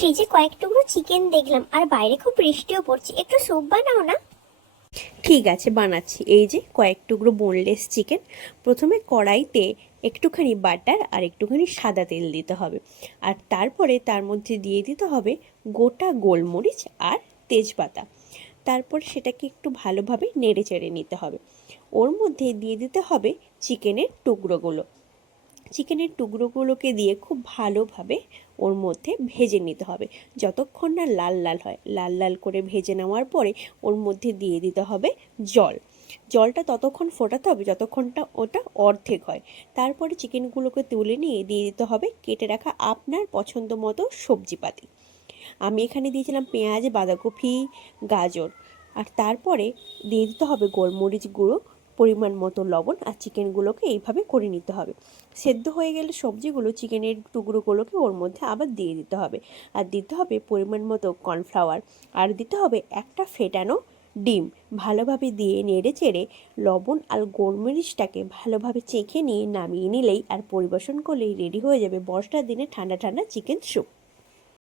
ফ্রিজে কয়েক টুকরো চিকেন দেখলাম, আর বাইরে খুব বৃষ্টিও পড়ছে। একটু স্যুপ বানাও না? ঠিক আছে, বানাচ্ছি। এই যে কয়েক টুকরো বোনলেস চিকেন। প্রথমে কড়াইতে একটুখানি বাটার আর একটুখানি সাদা তেল দিতে হবে, আর তারপরে তার মধ্যে দিয়ে দিতে হবে গোটা গোলমরিচ আর তেজপাতা। তারপর সেটাকে একটু ভালোভাবে নেড়ে চেড়ে নিতে হবে। ওর মধ্যে দিয়ে দিতে হবে চিকেনের টুকরোগুলো। চিকেনের টুকরোগুলোকে দিয়ে খুব ভালোভাবে ওর মধ্যে ভেজে নিতে হবে, যতক্ষণ না লাল লাল হয়। লাল লাল করে ভেজে নেওয়ার পরে ওর মধ্যে দিয়ে দিতে হবে জল। জলটা ততক্ষণ ফোটাতে হবে যতক্ষণটা ওটা অর্ধেক হয়। তারপরে চিকেনগুলোকে তুলে নিয়ে দিয়ে দিতে হবে কেটে রাখা আপনার পছন্দ মতো সবজিপাতি। আমি এখানে দিয়েছিলাম পেঁয়াজ, বাঁধাকপি, গাজর। আর তারপরে দিয়ে দিতে হবে গোলমরিচ গুঁড়ো, পরিমাণ মতো লবণ, আর চিকেনগুলোকে এইভাবে করে নিতে হবে। সেদ্ধ হয়ে গেলে সবজিগুলো, চিকেনের টুকরোগুলোকে ওর মধ্যে আবার দিয়ে দিতে হবে। আর দিতে হবে পরিমাণ মতো কর্নফ্লাওয়ার, আর দিতে হবে একটা ফেটানো ডিম। ভালোভাবে দিয়ে নেড়ে চেড়ে লবণ আর গোলমরিচটাকে ভালোভাবে চেখে নিয়ে নামিয়ে নিলেই আর পরিবেশন করলেই রেডি হয়ে যাবে বর্ষার দিনে ঠান্ডা ঠান্ডা চিকেন স্যুপ।